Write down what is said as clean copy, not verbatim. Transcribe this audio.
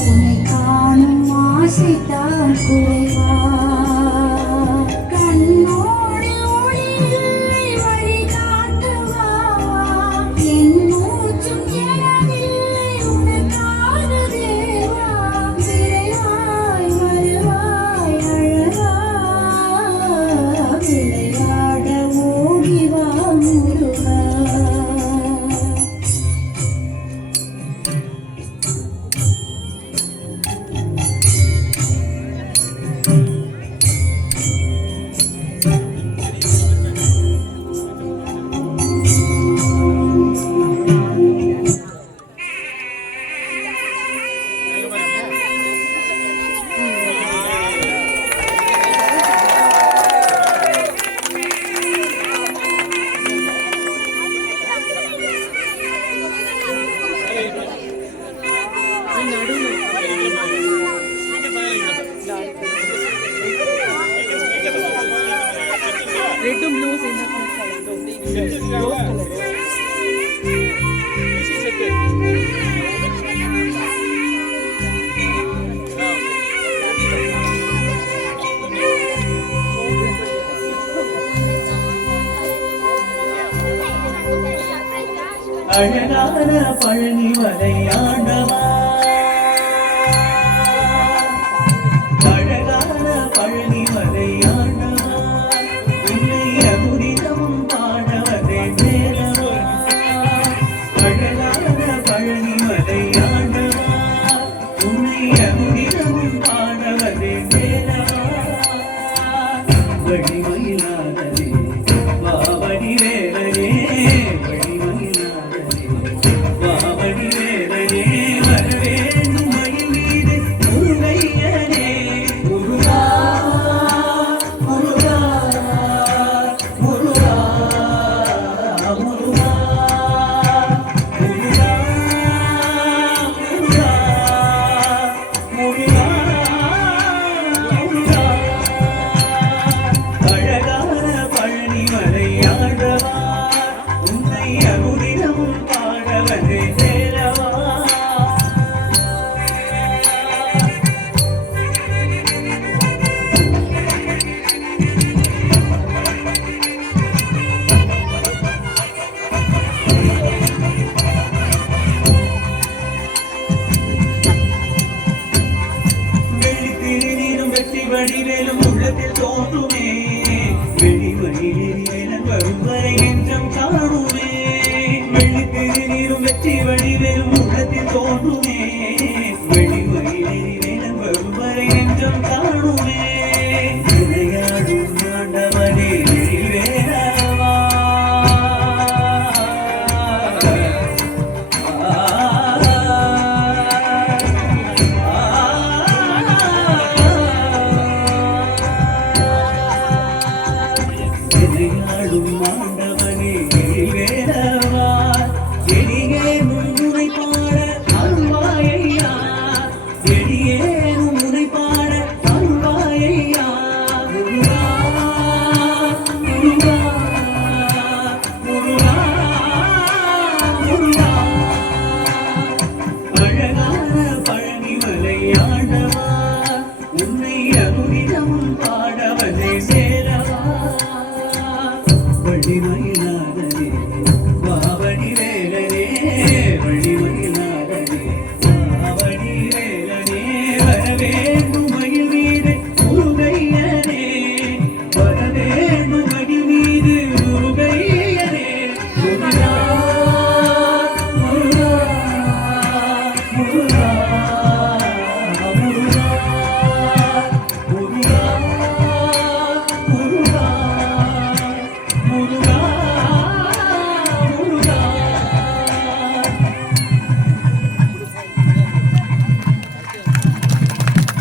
உன்னை காணும் ஆசைத்தான் குறைவா கண்ணோடு ஒளியில்லை வழி காட்டுவா என் மூச்சும் எனதில்லை உனக்கான தேவா விரைவாய் வருவாய் அழகா விளையாட ஓடிவா முருகா Red and blue in the color. அழகான பழனி மலை ஆண்டவா அழகான பழனி மலை ஆண்டவா உன்னை அமுதிதமும் பாடவதே மேலவா அழகான பழனி மலை ஆண்டவா உன்னை அமுதிதமும் பாடவதே மேலவா வழிமயிலாதே பாவடி வேலனே வடிவேலும் உள்ளத்தில் தோன்றுமே வெளிவழியில் வரும் வரை என்றும் காணுமே வெள்ளி திருநீரும் வெற்றி வடிவேலும் உள்ளத்தில் தோன்றுமே